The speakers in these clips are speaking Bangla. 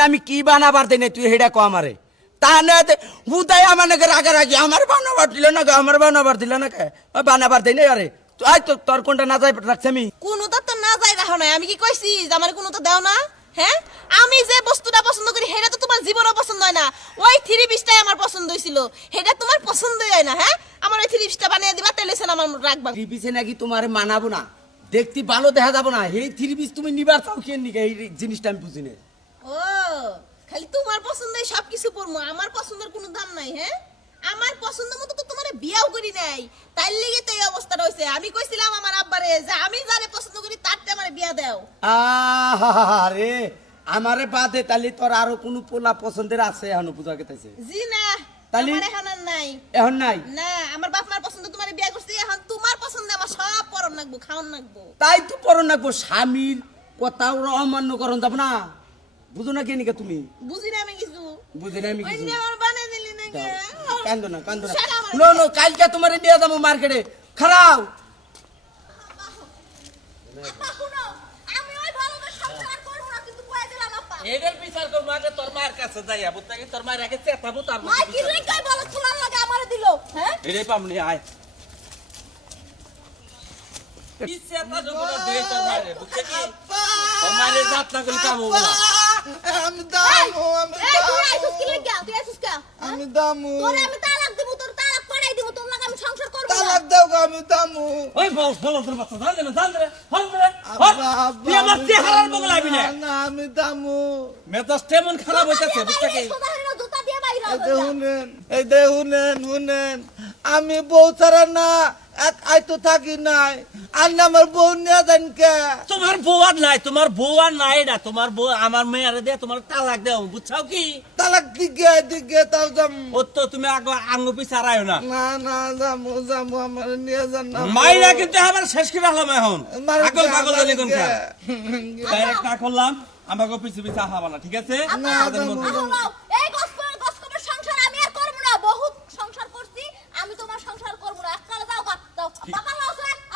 আমি কি বানাবার দিনে তুই হেডা কো আমারে? তা না হুদাই আমার নাকি রাগারাগি আমার বানাবার দিল না আমার বানাবার দিল না বানাবার দিনে না আরে। তো তোর কোনটা না যাই রাখছি আমি। কোনো তো না যাই রাখো না আমি কি কইছি আমার কোনটা দাও না? হ্যাঁ? আমি যে বস্তুটা পছন্দ করি সেটা তো তোমার জীবনও পছন্দ হয় না। ওই থ্রি পিসটাই আমার পছন্দ হয়েছিল। সেটা তোমার পছন্দই হয় না হ্যাঁ? আমার ওই থ্রি পিসটা বানিয়ে দিবা তাইলে সে আমার রাখবা। থ্রি পিসে নাকি তোমার মানাবো না। দেখতে ভালো দেখা যাব না। এই থ্রি পিস তুমি নিবার চাও কি নিকে? এই জিনিসটা আমি বুঝি না ও খালি তোমার পছন্দই সব কিছু পরমু। আমার পছন্দের কোনো দাম নাই হ্যাঁ? আমার পছন্দ মতো তো তোমার বিয়াও করি নাই। তাই লেগে তো এই অবস্থাটা হয়েছে আমি কইছিলাম আমার আব্বারে যে আমি যারে পছন্দ করি তারটা আমার বিয়া দাও। আরে আমারে বাদে তাহলে তোর আরও কোনো পোলা পছন্দের আছে এখন পূজা কেতেছে জি না তালি? আমার এখন নাই। এখন নাই? না আমার বাপ মার পছন্দ তোমার বিয়া করছি এখন তোমার পছন্দ আমার সব পরন লাগবো খাওন লাগবো। তাই তো পর নাকবো স্বামীর কথা ওরা অমান্য করন যাব না। বুঝো না কেনিকে তুমি? বুঝি না আমি কিছু। বুঝি না আমি কিছু। যে আমার বানিয়ে দিলি না? কান্দো না কান্দো না। নো নো কালকে তোমার নিয়ে যাব মার্কেটে। আপা। এদের বিচার করব আগে তোর কাছে যাইয়া বুঝতে কি তোর মায়ের আগে চেতাবো তার কি বলো, লাগে আমারে দিলো, হ্যাঁ? পামনি আয়। কি চেতা যখন দেই তোর মায়ের বুঝতে কি তোর মায়ের জাত না কাম হব না আমি দামু আমি এই, তুই দামু কি লেগা? তুই আইসুস কে? হ্যাঁ? আমি দামু তোরে আমি তালাক দিবো, তোর তালাক পড়াই দিবো, তোর লাগে আমি সংসার করব না। তালাক দাও গো, আমি দামু ওই বল বল তোর বাচ্চা জান না জান রে হল রে তুই আমার চেহারার বগল আবি না না আমি দামু মেজাজ তেমন খারাপ হইতাছে বুঝতে কি এই সোজা না, জুতা দিয়ে বাইরে এই হও, দে যা। শুনেন এই দে শুনেন শুনেন আমি বউ ছাড়া না এক আই তো থাকি নাই। আর না আমার বউ নিয়ে যান কে? তোমার বউ আর নাই তোমার বউ আর নাই না তোমার বউ আমার মেয়ের দে তোমার তালাক দেও বুঝছাও কি? তালাক দিকে দিকে তাও যাম। ও তো তুমি আগে আঙ্গ পিছারায় না। না না যামু যামু আমার নিয়ে যান না মাইরা কিন্তু আমার শেষ করে রাখলাম এখন। পাগল পাগল জানি কোন ডাইরেক্ট না করলাম আমাকে পিছু পিছু আহাবা না ঠিক আছে? না, আমাদের না, মধ্যে- না। আহ, আহ, এই গসপ- গসপের সংসার আমি আর করব না, বহুত সংসার করছি, আমি তোমার সংসার করব না। এককালে যাও গা, যাও। বাবা লাও আছে, আহ, আব্বা আব্বা বাবারে বাবা। একটা কি শুরু আছে, গসপের কি শুরু আছে, কি শুরু আছে? পাউডার খাওয়া।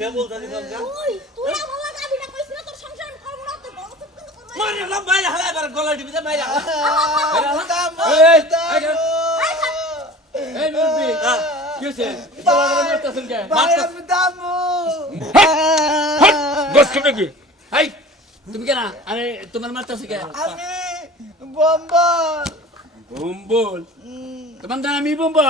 তুমি কেনা আরে তোমার মারতেছে কে আমি বম্বল বুম্বল তোমার নাম আমি বুম্বল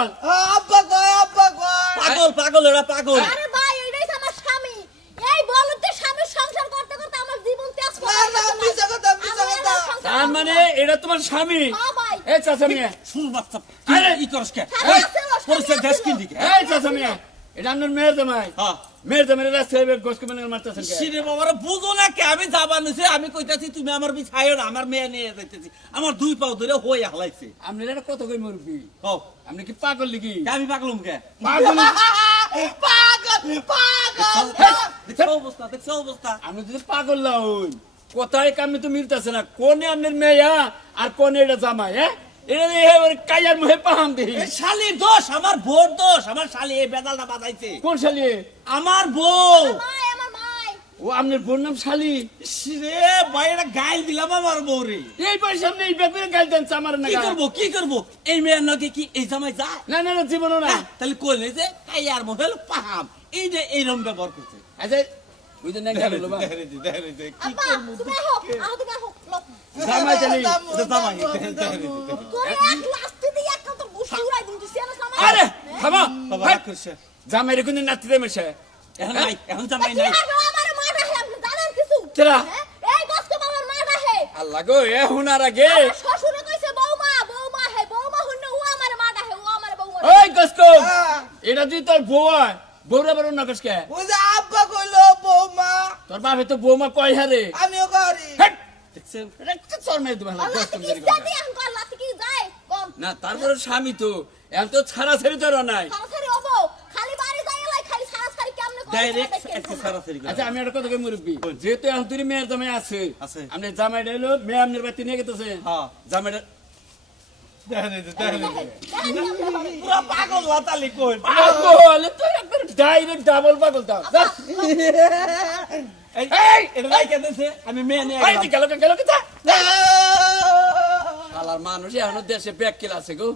আব্বা কয় আব্বা কয় পাগল পাগল ওরা পাগল আরে ভাই, এটাই তো আমার স্বামী। এই বলদের স্বামীর সংসার করতে করতে আমার জীবন ত্যাগ না, না, মিছা কথা, মিছা আমি কথা। আমার সংসার তার মানে এটা তোমার স্বামী। হ্যাঁ। এই চাচা মিয়া। শুন বাচ্চা আরে, ই করস কে স্বামী আছে ওর, স্বামী পরিচয় দেশ কি দিকে এই চাচা মিয়া। এটা আপনার মেয়ের জামাই। হ্যাঁ। মেয়ের জামাই রাস্তায় গোস কেমন মারতেছেন সিরে বাবারা বুঝো না কে? আমি যাবা নিছে আমি কইতাছি তুমি আমার বিছাইও না আমার মেয়ে নিয়ে যাইতেছি। আমার দুই পাও ধরে হই হালাইছে। আপনি এটা কত কই মুরব্বি? ও আপনি কি পাগল কে আমি পাগলুম কে? পাগল? পাগল পাগল। দেখছ অবস্থা দেখছ অবস্থা। আমি যদি পাগল না হই কোথায় কামে তো মিলতেছে না? কোনে আপনার মেয়া আর কোনে এটা জামাই হ্যাঁ? কাইয়ার মুহে পাহাম দেখি এই দোষ আমার বোর দোষ আমার শালি এই বেদালটা বাজাইছে। কোন শালি? আমার বউ। মাই, ও আপনার বোন নাম শালি? বাইরে গাইল দিলাম আমার বউরে। এই এই ব্যাপারে গাল দেন আমার না কি করব কি করব? এই মেয়ের নগে কি এই জামাই যায় না না না জীবনও না। তাহলে কইলে যে কাইয়ার মহল পাহাম। এই যে এইরকম ব্যবহার করছে। আচ্ছা ওই যে নেঙ্গা হলো বা দেখে রে, দেখে রে, তুমি আহো, আহো, তুমি আহো, লো। জামাই জানি এটা জামাই, এক দিয়ে একটা বুসি উড়াই দিন, তুই সিয়ানা সামাই। আরে থামো বাবা করছে। জামাই রে কোন নাতি এখন নাই এখন জামাই নাই করবে? ও আমারে মা জানেন কিছু? হ্যাঁ? এই বাবার মা। আল্লাহ গো এ হুনার আগে আমার শ্বশুরে কইছে হে, হুন্নে ও আমারে মা ও আমারে। ওই গস্কো এটা যদি তোর বউ হয় বউরা বড় না কইলো বৌমা তোর বাপে তো বৌমা কয় হারে? আমিও করি। না, তারপরে স্বামী তো। এখন তো ছাড়া ছেড়ে তোর নাই। আচ্ছা আমি একটা কথা মুরব্বী? যেহেতু এখন তুই মেয়ের জামাই আছে আছে। আপনি জামাইটা হলো মেয়ে আপনার বাড়িতে নিয়ে গেতেছে হ্যাঁ জামাইটা পাগল লাতালি কই? পাগল! তো একবার ডাইরেক্ট ডাবল পাগল তাও আমি মেয়ে নিয়ে গেল গেল কে যা। শালার মানুষ এখনও দেশে ব্যাগ কিল আছে গো